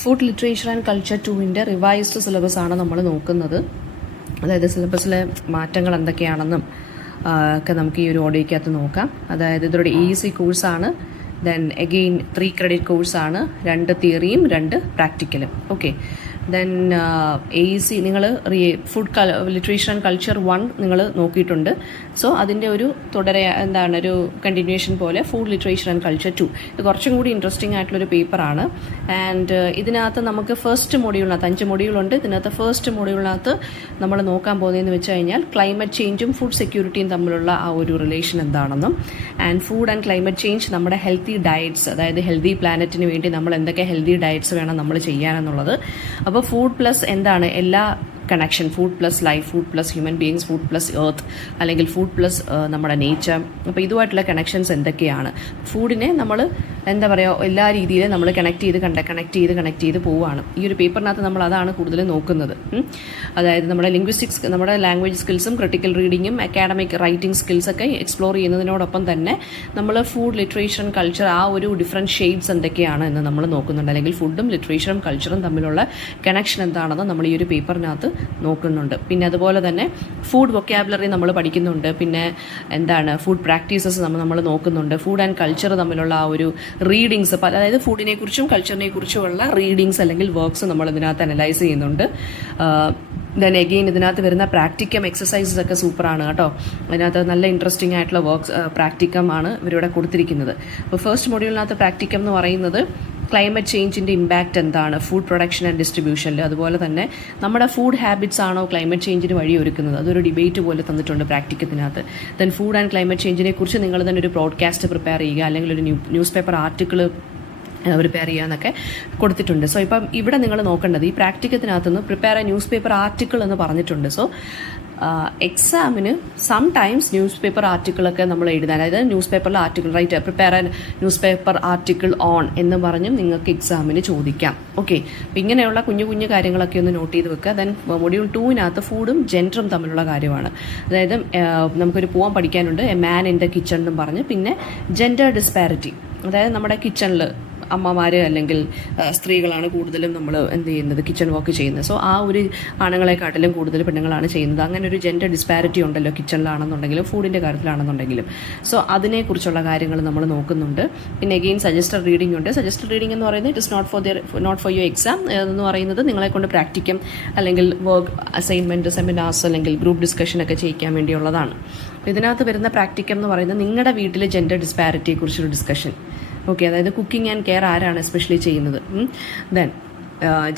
Food literature and culture 2-ൻ്റെ revised syllabus ആണ് നമ്മൾ നോക്കുന്നത്. അതായത് സിലബസിലെ മാറ്റങ്ങൾ എന്തൊക്കെയാണെന്നും ഒക്കെ നമുക്ക് ഈ ഒരു ഓഡിയോയ്ക്കകത്ത് നോക്കാം. അതായത് ഇതൊരു ഈസി കോഴ്സാണ്. ദെൻ എഗെയിൻ 3 ക്രെഡിറ്റ് കോഴ്സാണ്. 2 തിയറിയും 2 പ്രാക്ടിക്കലും. ഓക്കെ, ദെൻ AEC നിങ്ങൾ ഫുഡ് ലിറ്ററേച്ചർ ആൻഡ് കൾച്ചർ 1 നിങ്ങൾ നോക്കിയിട്ടുണ്ട്. സോ അതിൻ്റെ ഒരു ഒരു കണ്ടിന്യൂഷൻ പോലെ ഫുഡ് ലിറ്ററേച്ചർ ആൻഡ് കൾച്ചർ 2 ഇത് കുറച്ചും കൂടി ഇൻട്രസ്റ്റിംഗ് ആയിട്ടുള്ളൊരു പേപ്പറാണ്. ആൻഡ് ഇതിനകത്ത് നമുക്ക് ഫസ്റ്റ് മൊഡ്യൂളിനകത്ത് 5 മൊഡ്യൂളുണ്ട്. ഇതിനകത്ത് ഫസ്റ്റ് മൊഡ്യൂളിനകത്ത് നമ്മൾ നോക്കാൻ പോകുന്നതെന്ന് വെച്ച് കഴിഞ്ഞാൽ ക്ലൈമറ്റ് ചേഞ്ചും ഫുഡ് സെക്യൂരിറ്റിയും തമ്മിലുള്ള ആ ഒരു റിലേഷൻ എന്താണെന്നും and food and climate change നമ്മുടെ ഹെൽത്തി ഡയറ്റ്സ്, അതായത് ഹെൽത്തി പ്ലാനറ്റിന് വേണ്ടി നമ്മൾ എന്തൊക്കെ ഹെൽത്തി ഡയറ്റ്സ് വേണം നമ്മൾ ചെയ്യാനെന്നുള്ളത്. അപ്പോൾ ഫുഡ് പ്ലസ് എന്താണ് എല്ലാ connection, food plus life, food plus human beings, food plus earth, അല്ലെങ്കിൽ ഫുഡ് പ്ലസ് നമ്മുടെ നേച്ചർ. അപ്പോൾ ഇതുമായിട്ടുള്ള കണക്ഷൻസ് എന്തൊക്കെയാണ്? ഫുഡിനെ നമ്മൾ എന്താ പറയുക, എല്ലാ രീതിയിലും നമ്മൾ കണക്ട് ചെയ്ത് പോവുകയാണ്. ഈ ഒരു പേപ്പറിനകത്ത് നമ്മൾ അതാണ് കൂടുതൽ നോക്കുന്നത്. അതായത് നമ്മുടെ ലിംഗ്വിസ്റ്റിക്സ്, നമ്മുടെ ലാംഗ്വേജ് സ്കിൽസും ക്രിട്ടിക്കൽ റീഡിങ്ങും അക്കാഡമിക് റൈറ്റിംഗ് സ്കിൽസൊക്കെ എക്സ്പ്ലോർ ചെയ്യുന്നതിനോടൊപ്പം തന്നെ നമ്മൾ ഫുഡ് ലിറ്ററേച്ചർ ആൻഡ് കൾച്ചർ ആ ഒരു ഡിഫറെൻറ്റ് ഷെയ്ഡ്സ് എന്തൊക്കെയാണ് എന്ന് നമ്മൾ നോക്കുന്നുണ്ട്. അല്ലെങ്കിൽ ഫുഡും ലിറ്ററേച്ചറും കൾച്ചറും തമ്മിലുള്ള കണക്ഷൻ എന്താണെന്ന് നമ്മൾ ഈ ഒരു പേപ്പറിനകത്ത് നോക്കുന്നുണ്ട്. പിന്നെ അതുപോലെ തന്നെ ഫുഡ് വൊക്കാബുലറി നമ്മൾ പഠിക്കുന്നുണ്ട്. പിന്നെ ഫുഡ് പ്രാക്ടീസസ് നമ്മൾ നോക്കുന്നുണ്ട്. ഫുഡ് ആൻഡ് കൾച്ചർ തമ്മിലുള്ള ആ ഒരു റീഡിങ്സ്, അതായത് ഫുഡിനെ കുറിച്ചും കൾച്ചറിനെ കുറിച്ചുമുള്ള റീഡിങ്സ് അല്ലെങ്കിൽ വർക്ക്സ് നമ്മൾ ഇതിനകത്ത് അനലൈസ് ചെയ്യുന്നുണ്ട്. ദെൻ എഗെയിൻ ഇതിനകത്ത് വരുന്ന പ്രാക്ടിക്കം എക്സസൈസസ് ഒക്കെ സൂപ്പറാണ് കേട്ടോ. അതിനകത്ത് നല്ല ഇൻട്രസ്റ്റിംഗ് ആയിട്ടുള്ള വർക്ക്സ് പ്രാക്ടിക്കം ആണ് ഇവരിവിടെ കൊടുത്തിരിക്കുന്നത്. അപ്പോൾ ഫസ്റ്റ് മൊഡ്യൂളിനകത്ത് പ്രാക്ടിക്കം എന്ന് പറയുന്നത് ക്ലൈമറ്റ് ചേഞ്ചിൻ്റെ ഇമ്പാക്റ്റ് എന്താണ് ഫുഡ് പ്രൊഡക്ഷൻ ആൻഡ് ഡിസ്ട്രിബ്യൂഷനിൽ, അതുപോലെ തന്നെ നമ്മുടെ ഫുഡ് ഹാബിറ്റ്സ് ആണോ ക്ലൈമറ്റ് ചേഞ്ചിന് വഴിയൊരുക്കുന്നത്, അതൊരു ഡിബേറ്റ് പോലെ തന്നിട്ടുണ്ട് പ്രാക്ടിക്കത്തിനകത്ത്. ദെൻ ഫുഡ് ആൻഡ് ക്ലൈമറ്റ് ചേഞ്ചിനെ കുറിച്ച് നിങ്ങൾ തന്നെ ഒരു പ്രോഡ്കാസ്റ്റ് പ്രിപ്പയർ ചെയ്യുക, അല്ലെങ്കിൽ ഒരു ന്യൂസ് പേപ്പർ ആർട്ടിക്കിൾ പ്രിപ്പയർ ചെയ്യാന്നൊക്കെ കൊടുത്തിട്ടുണ്ട്. സോ ഇപ്പം ഇവിടെ നിങ്ങൾ നോക്കേണ്ടത് ഈ പ്രാക്ടിക്കത്തിനകത്തുനിന്ന് prepare a news paper article എന്ന് പറഞ്ഞിട്ടുണ്ട്. സോ എക്സാമിന് സം ടൈംസ് ന്യൂസ് പേപ്പർ ആർട്ടിക്കിളൊക്കെ നമ്മൾ എഴുതാൻ, അതായത് ന്യൂസ് പേപ്പറിൽ article write prepare an news paper article on എന്ന് പറഞ്ഞും നിങ്ങൾക്ക് എക്സാമിന് ചോദിക്കാം. ഓക്കെ, അപ്പം ഇങ്ങനെയുള്ള കുഞ്ഞു കുഞ്ഞു കാര്യങ്ങളൊക്കെ ഒന്ന് നോട്ട് ചെയ്ത് വെക്കുക. ദെൻ മൊഡ്യൂൾ 2-നകത്ത് ഫുഡും ജെൻഡറും തമ്മിലുള്ള കാര്യമാണ്. അതായത് നമുക്കൊരു പോം പഠിക്കാനുണ്ട്, a man in the kitchen എന്നും പറഞ്ഞ്. പിന്നെ ജെൻഡർ ഡിസ്പാരിറ്റി, അതായത് നമ്മുടെ കിച്ചണിൽ അമ്മമാർ അല്ലെങ്കിൽ സ്ത്രീകളാണ് കൂടുതലും നമ്മൾ കിച്ചൺ വർക്ക് ചെയ്യുന്നത്. സോ ആ ഒരു ആണുങ്ങളെക്കാട്ടിലും കൂടുതൽ പെണ്ണുങ്ങളാണ് ചെയ്യുന്നത്. അങ്ങനെ ഒരു ജെൻഡർ ഡിസ്പാരിറ്റി ഉണ്ടല്ലോ കിച്ചണിലാണെന്നുണ്ടെങ്കിലും ഫുഡിൻ്റെ കാര്യത്തിലാണെന്നുണ്ടെങ്കിലും. സോ അതിനെക്കുറിച്ചുള്ള കാര്യങ്ങൾ നമ്മൾ നോക്കുന്നുണ്ട്. പിന്നെ അഗെയിൻ സജസ്റ്റഡ് റീഡിംഗ് ഉണ്ട്. സജസ്റ്റഡ് റീഡിംഗ് എന്ന് പറയുന്നത് it is not for your exam എന്ന് പറയുന്നത് നിങ്ങളെ കൊണ്ട് പ്രാക്ടിക്കം അല്ലെങ്കിൽ വർക്ക് അസൈൻമെൻറ്റ്, സെമിനാർസ് അല്ലെങ്കിൽ ഗ്രൂപ്പ് ഡിസ്കഷൻ ഒക്കെ ചെയ്യിക്കാൻ വേണ്ടിയുള്ളതാണ്. ഇതിനകത്ത് വരുന്ന പ്രാക്ടിക്കം എന്ന് പറയുന്നത് നിങ്ങളുടെ വീട്ടിലെ ജെൻഡർ ഡിസ്പാരിറ്റിയെക്കുറിച്ചൊരു ഡിസ്കഷൻ. ഓക്കെ, അതായത് കുക്കിംഗ് ആൻഡ് കെയർ ആരാണ് എസ്പെഷ്യലി ചെയ്യുന്നത്. Then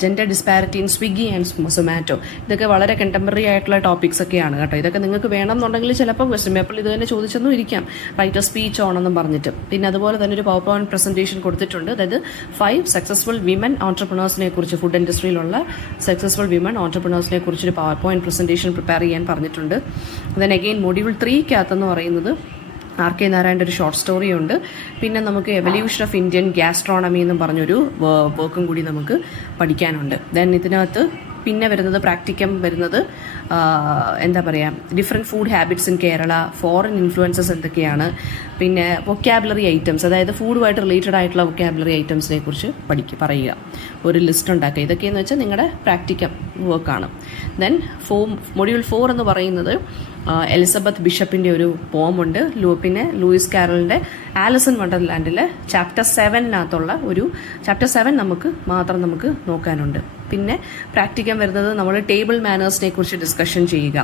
gender disparity in Swiggy and Zomato, ഇതൊക്കെ വളരെ കണ്ടംപററി ആയിട്ടുള്ള ടോപ്പിക്സ് ഒക്കെയാണ് കേട്ടോ. ഇതൊക്കെ നിങ്ങൾക്ക് വേണമെന്നുണ്ടെങ്കിൽ ചിലപ്പോൾ ക്വസ്റ്റ്യൻ പേപ്പറിൽ ഇത് തന്നെ ചോദിച്ചെന്നും ഇരിക്കാം, റൈറ്റ് എ സ്പീച്ച് ഓണെന്നും പറഞ്ഞിട്ട്. പിന്നെ അതുപോലെ തന്നെ ഒരു പവർ പോയിന്റ് പ്രസന്റേഷൻ കൊടുത്തിട്ടുണ്ട്. അതായത് 5 സക്സസ്ഫുൾ വിമൻ ഓൺട്രപ്രണേഴ്സിനെ കുറിച്ച്, ഫുഡ് ഇൻഡസ്ട്രിയിലുള്ള സക്സസ്ഫുൾ വിമൻ ഓൺട്രപ്രണേഴ്സിനെ കുറിച്ചൊരു പവർ പോയിന്റ് പ്രസന്റേഷൻ പ്രിപ്പയർ ചെയ്യാൻ പറഞ്ഞിട്ടുണ്ട്. ദെൻ അഗെയിൻ മൊഡ്യൂൾ 3-കകത്തെന്ന് പറയുന്നത് RK നാരായണൻ്റെ ഒരു ഷോർട്ട് സ്റ്റോറി ഉണ്ട്. പിന്നെ നമുക്ക് എവല്യൂഷൻ ഓഫ് ഇന്ത്യൻ ഗ്യാസ്ട്രോണമി എന്നും പറഞ്ഞൊരു വർക്കും കൂടി നമുക്ക് പഠിക്കാനുണ്ട്. ദെൻ ഇതിനകത്ത് പിന്നെ വരുന്നത് പ്രാക്ടിക്കം വരുന്നത് different food habits in Kerala, foreign influences എന്തൊക്കെയാണ്, പിന്നെ വൊക്കാബുലറി ഐറ്റംസ്, അതായത് ഫുഡുമായിട്ട് റിലേറ്റഡ് ആയിട്ടുള്ള വൊക്കാബുലറി ഐറ്റംസിനെ കുറിച്ച് പറയുക, ഒരു ലിസ്റ്റ് ഉണ്ടാക്കുക. ഇതൊക്കെയെന്ന് വെച്ചാൽ നിങ്ങളുടെ പ്രാക്ടിക്കം വർക്കാണ്. ദെൻ മൊഡ്യൂൾ 4 എന്ന് പറയുന്നത് എലിസബത്ത് ബിഷപ്പിൻ്റെ ഒരു പോമുണ്ട്. പിന്നെ ലൂയിസ് കാരലിൻ്റെ ആലിസ് ഇൻ വണ്ടർലാൻഡിലെ ചാപ്റ്റർ 7-നകത്തുള്ള ഒരു ചാപ്റ്റർ 7 നമുക്ക് നോക്കാനുണ്ട്. പിന്നെ പ്രാക്ടിക്കം വരുന്നത് നമ്മൾ ടേബിൾ മാനേഴ്സിനെ കുറിച്ച് ഡിസ്കഷൻ ചെയ്യുക.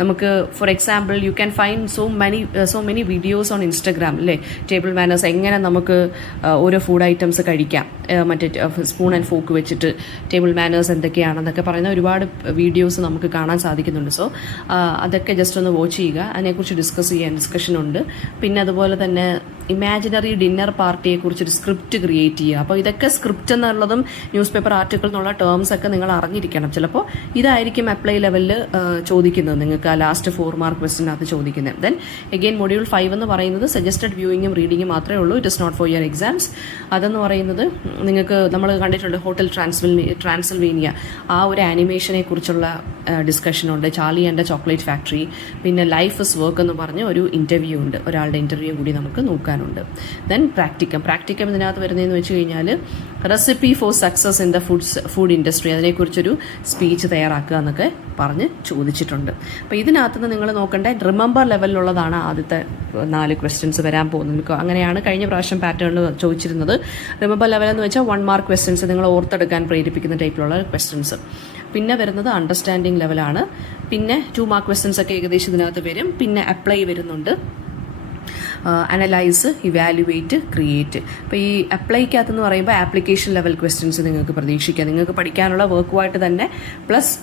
നമുക്ക് for example you can find so many videos on Instagram അല്ലേ, ടേബിൾ മാനേഴ്സ് എങ്ങനെ നമുക്ക് ഓരോ ഫുഡ് ഐറ്റംസ് കഴിക്കാം, മറ്റേ സ്പൂൺ ആൻഡ് ഫോക്ക് വെച്ചിട്ട് ടേബിൾ മാനേഴ്സ് എന്തൊക്കെയാണെന്നൊക്കെ പറയുന്ന ഒരുപാട് വീഡിയോസ് നമുക്ക് കാണാൻ സാധിക്കുന്നുണ്ട്. സോ അതൊക്കെ ജസ്റ്റ് ഒന്ന് വാച്ച് ചെയ്യുക, അതിനെക്കുറിച്ച് ഡിസ്കഷൻ ഉണ്ട്. പിന്നെ അതുപോലെ തന്നെ ഇമാജിനറി ഡിന്നർ പാർട്ടിയെക്കുറിച്ചൊരു സ്ക്രിപ്റ്റ് ക്രിയേറ്റ് ചെയ്യുക. അപ്പോൾ ഇതൊക്കെ സ്ക്രിപ്റ്റ് എന്നുള്ളതും ന്യൂസ് പേപ്പർ ആർട്ടിക്കിൾ എന്നുള്ള ടേംസ് ഒക്കെ നിങ്ങൾ അറിഞ്ഞിരിക്കണം. ചിലപ്പോൾ ഇതായിരിക്കും അപ്ലൈ ലെവലിൽ ചോദിക്കുന്നത്, നിങ്ങൾക്ക് ആ ലാസ്റ്റ് 4 മാർക്ക് ക്വസ്റ്റിനകത്ത് ചോദിക്കുന്നത്. ദെൻ അഗെയിൻ മൊഡ്യൂൾ 5 എന്ന് പറയുന്നത് സജസ്റ്റഡ് വ്യൂയിങ്ങും റീഡിങ്ങും മാത്രമേ ഉള്ളൂ. It is not for your exams. അതെന്ന് പറയുന്നത് നിങ്ങൾക്ക് നമ്മൾ കണ്ടിട്ടുണ്ട് ഹോട്ടൽ ട്രാൻസിൽവേനിയ, ആ ഒരു ആനിമേഷനെ കുറിച്ചുള്ള ഡിസ്കഷനുണ്ട്. ചാർലി ആൻഡ് ചോക്ലേറ്റ് ഫാക്ടറി, പിന്നെ ലൈഫ് ഇസ് വർക്ക് എന്ന് പറഞ്ഞ ഒരു ഇൻ്റർവ്യൂ ഉണ്ട്, ഒരാളുടെ ഇൻ്റർവ്യൂ കൂടി നമുക്ക് നോക്കാനുണ്ട്. ദെൻ പ്രാക്ടിക്കം ഇതിനകത്ത് വരുന്നതെന്ന് വെച്ച് കഴിഞ്ഞാൽ recipe for success in the food industry, അതിനെക്കുറിച്ചൊരു സ്പീച്ച് തയ്യാറാക്കുക എന്നൊക്കെ പറഞ്ഞ് ചോദിച്ചിട്ടുണ്ട്. അപ്പോൾ ഇതിനകത്തുനിന്ന് നിങ്ങൾ നോക്കേണ്ട റിമെമ്പർ ലെവലിലുള്ളതാണ് ആദ്യത്തെ 4 ക്വസ്റ്റ്യൻസ് വരാൻ പോകുന്നത്. അങ്ങനെയാണ് കഴിഞ്ഞ പ്രാവശ്യം പാറ്റേണിൽ ചോദിച്ചിരുന്നത്. റിമെമ്പർ ലെവൽ എന്ന് വെച്ചാൽ 1 മാർക്ക് ക്വസ്റ്റ്യൻസ്, നിങ്ങൾ ഓർത്തെടുക്കാൻ പ്രേരിപ്പിക്കുന്ന ടൈപ്പിലുള്ള ക്വസ്റ്റ്യൻസ്. പിന്നെ വരുന്നത് അണ്ടർസ്റ്റാൻഡിങ് ലെവലാണ്. പിന്നെ 2 മാർക്ക് ക്വസ്റ്റ്യൻസ് ഒക്കെ ഏകദേശം ഇതിനകത്ത് വരും. പിന്നെ അപ്ലൈ വരുന്നുണ്ട്, അനലൈസ്, ഇവാലുവേറ്റ്, ക്രിയേറ്റ്. അപ്പോൾ ഈ അപ്ലൈക്കകത്തെന്ന് പറയുമ്പോൾ ആപ്ലിക്കേഷൻ ലെവൽ ക്വസ്റ്റ്യൻസ് നിങ്ങൾക്ക് പ്രതീക്ഷിക്കാം. നിങ്ങൾക്ക് പഠിക്കാനുള്ള വർക്കുമായിട്ട് തന്നെ പ്ലസ്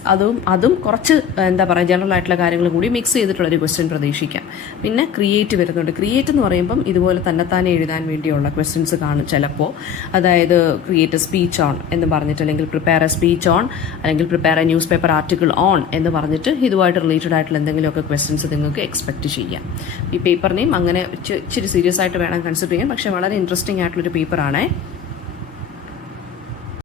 അതും കുറച്ച് എന്താ പറയുക ജനറൽ ആയിട്ടുള്ള കാര്യങ്ങൾ കൂടി മിക്സ് ചെയ്തിട്ടുള്ളൊരു ക്വസ്റ്റ്യൻ പ്രതീക്ഷിക്കാം. പിന്നെ ക്രിയേറ്റ് വരുന്നുണ്ട്. ക്രിയേറ്റ് എന്ന് പറയുമ്പം ഇതുപോലെ തന്നെത്താനെ എഴുതാൻ വേണ്ടിയുള്ള ക്വസ്റ്റ്യൻസ് കാണും ചിലപ്പോൾ. അതായത് ക്രിയേറ്റ് എ സ്പീച്ച് ഓൺ എന്ന് പറഞ്ഞിട്ട്, അല്ലെങ്കിൽ പ്രിപ്പയർ എ സ്പീച്ച് ഓൺ, അല്ലെങ്കിൽ prepare a news paper article on എന്ന് പറഞ്ഞിട്ട് ഇതുമായിട്ട് റിലേറ്റഡ് ആയിട്ടുള്ള എന്തെങ്കിലുമൊക്കെ ക്വസ്റ്റ്യൻസ് നിങ്ങൾക്ക് എക്സ്പെക്റ്റ് ചെയ്യാം. ഈ പേപ്പറിനെയും അങ്ങനെ ഇച്ചിരി സീരിയസ് ആയിട്ട് വേണം കൺസിഡർ ചെയ്യാൻ, പക്ഷേ വളരെ ഇൻട്രസ്റ്റിംഗ് ആയിട്ടുള്ളൊരു പേപ്പറാണ്.